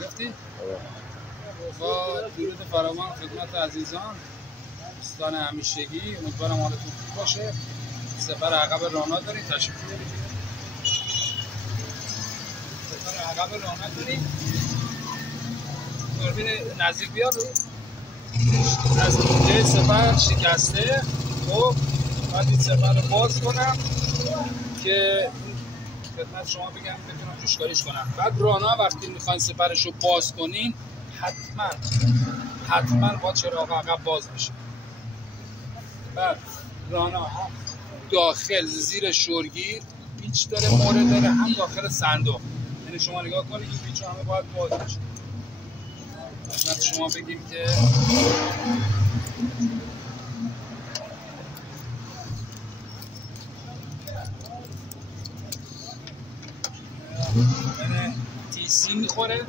گرفتی؟ با درود فراوان خدمت عزیزان دوستان همیشگی، امیدوارم حالتون خوب باشه. سپر عقب رانا داریم، تشریف بیارید. سپر عقب رانا داریم. دوربین نزدیک بیار. نزدیک سپر شکسته. خب باید این سپر رو باز کنم که خدمت شما بگم بتونم جوشکاریش کنم. بعد رانا وقتی میخواین سپرش رو باز کنین حتما با چراغ عقب باز بشه. بعد رانا داخل زیر شورگیر پیچ داره، موره داره، هم داخل صندوق. یعنی شما نگاه کنید این پیچ همه باید باز بشه. خدمت شما بگیم که تیسی میخوره.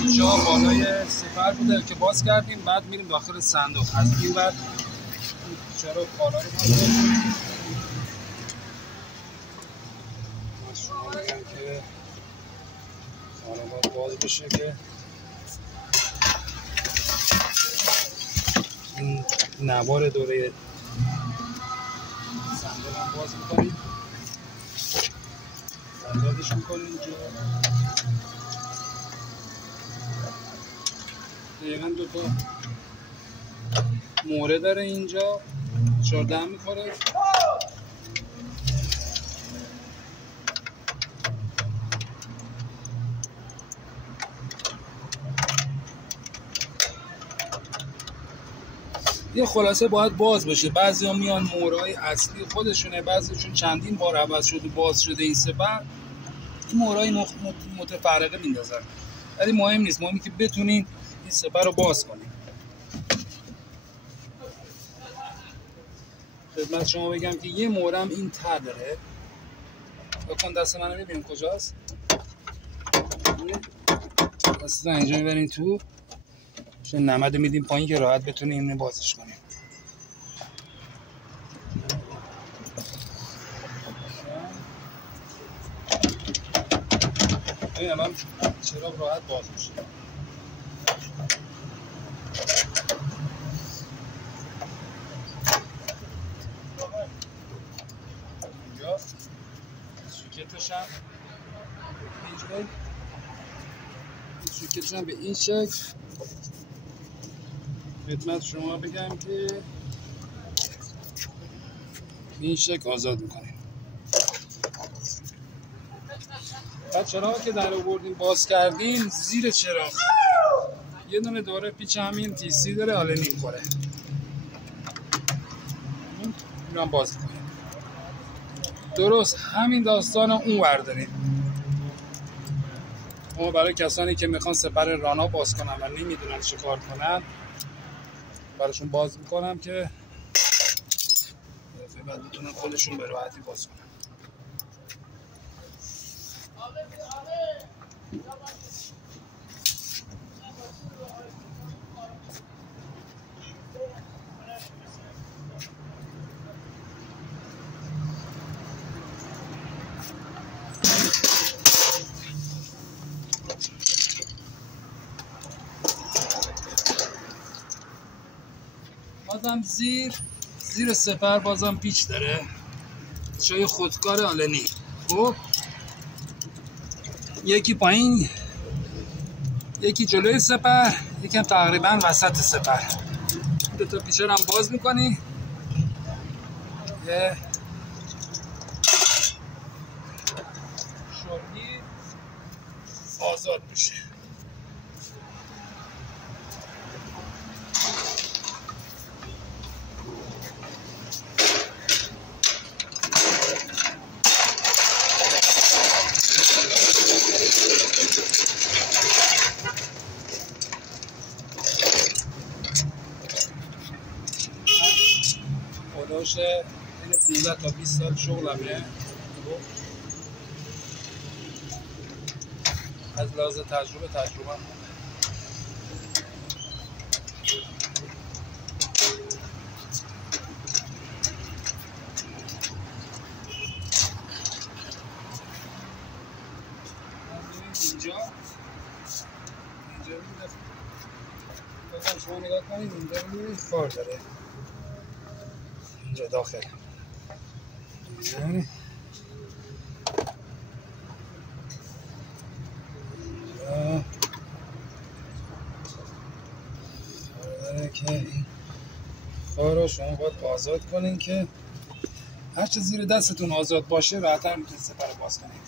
اینجا بالای سپر بوده که باز کردیم، بعد میریم داخل صندوق. از این بعد چرا کالا رو شما بگم که کالا باید باز بشه که این نوار دوره صندوق هم باز میکنیم، صندوقش میکنیم اینجا. دقیقا دوتا موره داره اینجا، 14 میخوره. یه خلاصه باید باز بشه. بعضی ها میان مورای اصلی خودشونه، بعضیشون چندین بار عوض شده باز شده این سپر، این مورای متفرقه میندازن. ولی مهم نیست، مهمی که بتونین این سپر رو باز کنین. خدمت شما بگم که یه مورم این ته داره. بکن دست منو ببینیم کجاست. دست اینجا میبرین تو، چون نمد میدیم پایین که راحت بتونیم اینو بازش کنیم. این الان چراغ راحت باز میشه. اینجا سوکتش هم اینجوری، سوکتش هم به این شکل. خدمت شما بگم که این شکل آزاد میکنیم. بعد چراغ که در آوردیم باز کردیم، زیر چراغ یه دونه دوره پیچ همین تیسی داره، حالا نمیخوره. اینو هم باز میکنیم. درست همین داستان اون ور داریم. اما برای کسانی که میخوان سپر رانا باز کنن و نمیدونن چه کار کنن، براشون باز میکنم که بعد بتونن خودشون به راحتی باز کنن. بازم زیر سپر بازم پیچ داره، جای خودکار آلنی. خب یکی پایین، یکی جلوی سپر، یکی هم تقریبا وسط سپر. دو تا پیچ هم باز میکنی. شورگیر آزاد بشه. خودش این 15 تا 20 سال شغلمه. از لحاظ تجربه اینجا بازم شما نگاه کنید، اینجا ببینید فار داره اینجا داخل. که این فار رو شما باید آزاد کنین که هرچه زیر دستتون آزاد باشه راحت‌تر میتونید سپر رو باز کنید.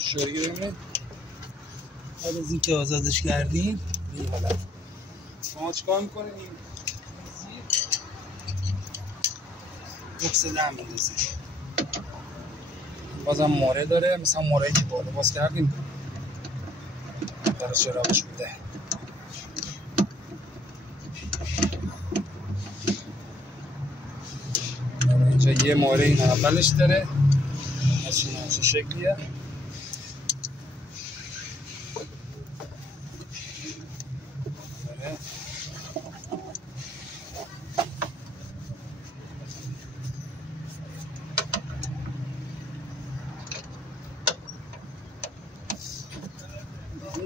شورگی ببینید بعد از اینکه آزادش کردیم به این حالت شما چیکار میکنید؟ این زیر بکس ده میندازید. بازم موره داره، مثلا موره‌ای که بالا باز کردیم برای چراغش بوده. اینجا یه موره این اولش داره، از این همچه شکلیه.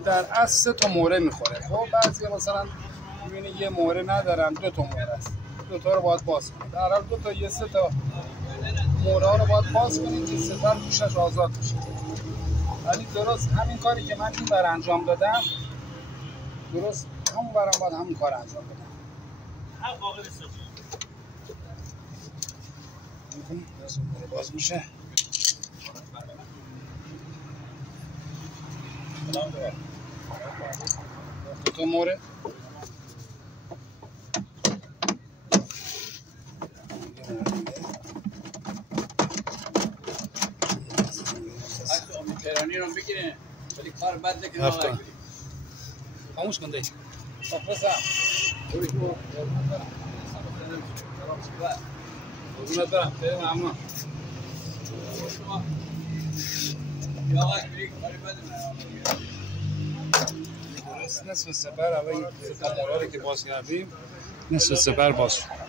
در اصل 3 تا موره میخوره. خب بعضی مثلا میبینی یه موره ندارن، 2 تا موره است. 2 تا رو باید باز کنید. در حال 2 تا یا 3 تا موره ها رو باید باز کنید که سپر توشش آزاد بشه. ولی درست همین کاری که من این بر انجام دادم، درست همون برام باید همون کار انجام بدم. هر قابل استفاده. می‌کنی؟ باز میشه. دو تا موره تهرانی رو بگیره ولی کار بد نکنه. آقا خاموش کن دی بفرستم قربونت برم. خیلی ممنون. درست نصف سپر اول این موره که باز کردیم نصف سپر باز شد.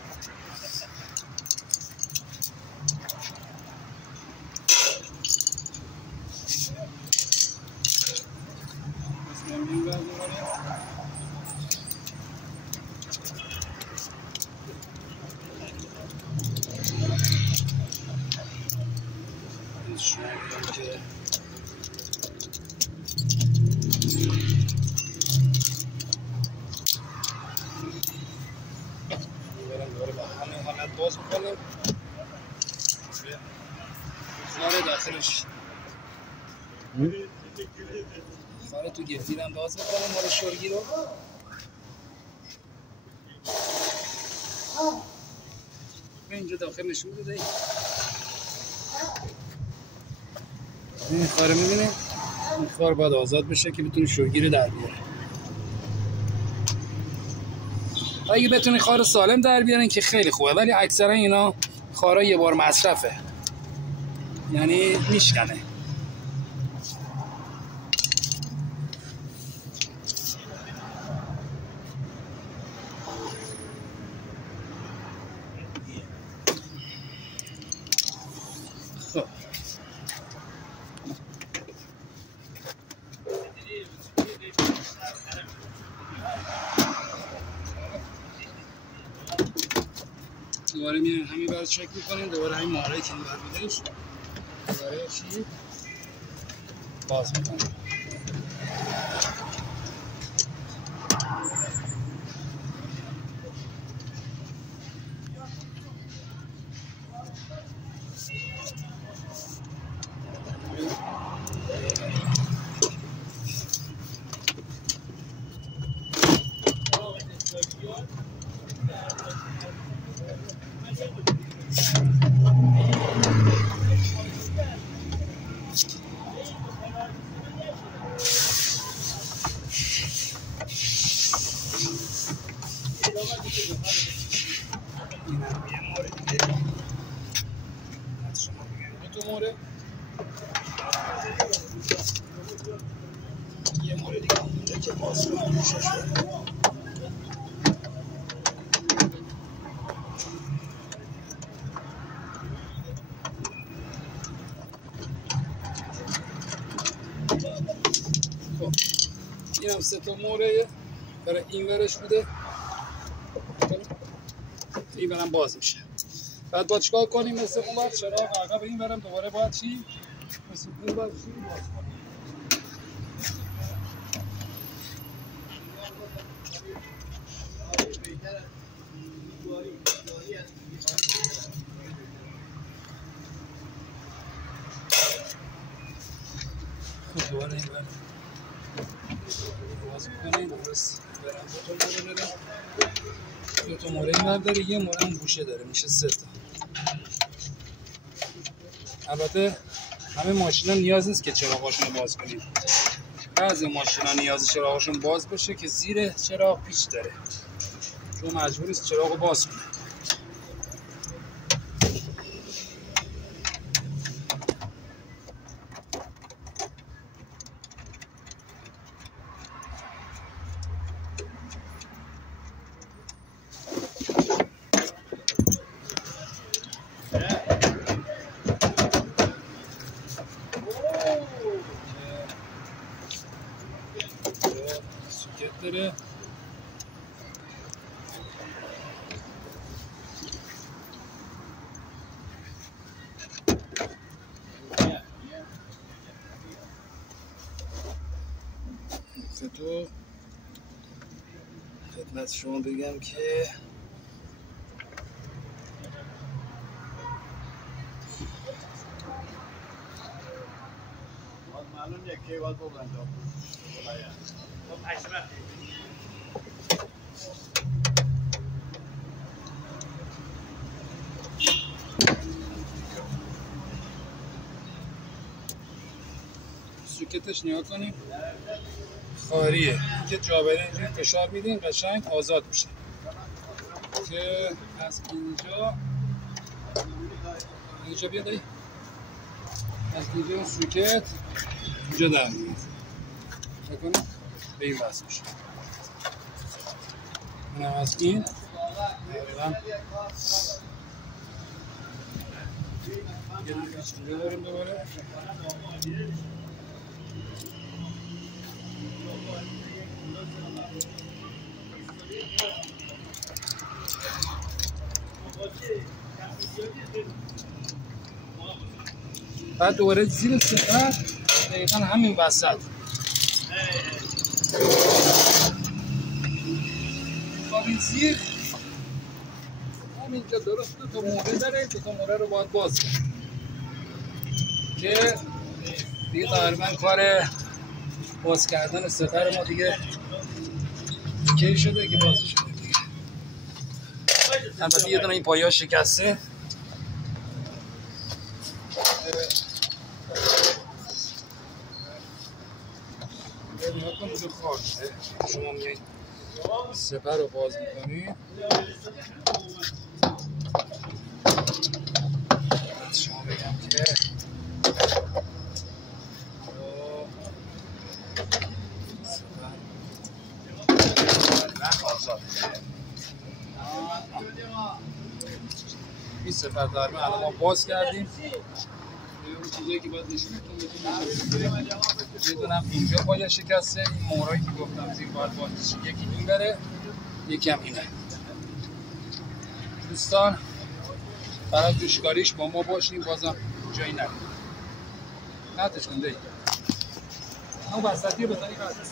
باز میکنیم خاره داخلش خاره تو گفتیر هم باز میکنیم مال شورگی رو. اینجا داخل نشون بده. این خاره میبینیم این خار باید آزاد بشه که بتونی شورگی رو در بیاره. اگه بتونی خار سالم در بیارن که خیلی خوبه، ولی اکثرا اینا خارا یه بار مصرفه، یعنی میشکنه. خب دوباره میریم همین بعد چک میکنیم، دوباره همین ماهرهی که این بر بودش دوباره چی باز میکنیم. بشه باز کنم گوشش. خب این هم 3 تا موره برای این ورش بوده، این برم باز میشه. بعد با چیکار کنیم؟ مثل اون وقت چراغ عقب این برم دوباره باید چی؟ مثل اون وقت چی باز کنیم. خب دوباره این برم باز کنیم. درست برم 2 تا موره این داره، یه موره هم گوشه داره، میشه 3 تا. البته همه ماشینا نیاز نیست که چراغاشون رو باز کنید. بعضی ماشینا نیاز چراغاشون باز بشه که زیر چراغ پیچ داره، چون مجبور است چراغو باز کنه. سوکت داره. تو خدمت شما بگم که معلوم یکی باید ببندم. سوکتش نگاه کنیم خاریه که جابره اینجوری فشار میدین قشنگ آزاد میشه که از اینجا بیاد ای. از اینجا اون سوکت اینجا در میاد نکنیم به این وصل میشه. اینم از این تقریبا یه دونه پیچ اینجا داریم دوباره. بعد دوباره زیر سپر دقیقا همین وسط این زیر همینجا درست 2 تا موره داره. 2 تا موره رو باید باز کنیم که دیگه تقریبا کار باز کردن سپر ما دیگه کی شده که باز شده دیگه. البته یه دونه این پایه‌ها شکسته. نگاه کن اینجا کار شده. شما میایید سپر رو باز میکنید. شما بگم که این سپر درمه الان ما باز کردیم. اون چیزایی که باید نشونتون بدیم یه دونم اینجا پایه شکسته. این مورایی که گفتم زیر باید بازش یکی این بره یکی هم اینه. دوستان برای دوشکاریش با ما باشیم، بازم جایی نریم. قطعش کنده اون وسطی رو بزنی قطعش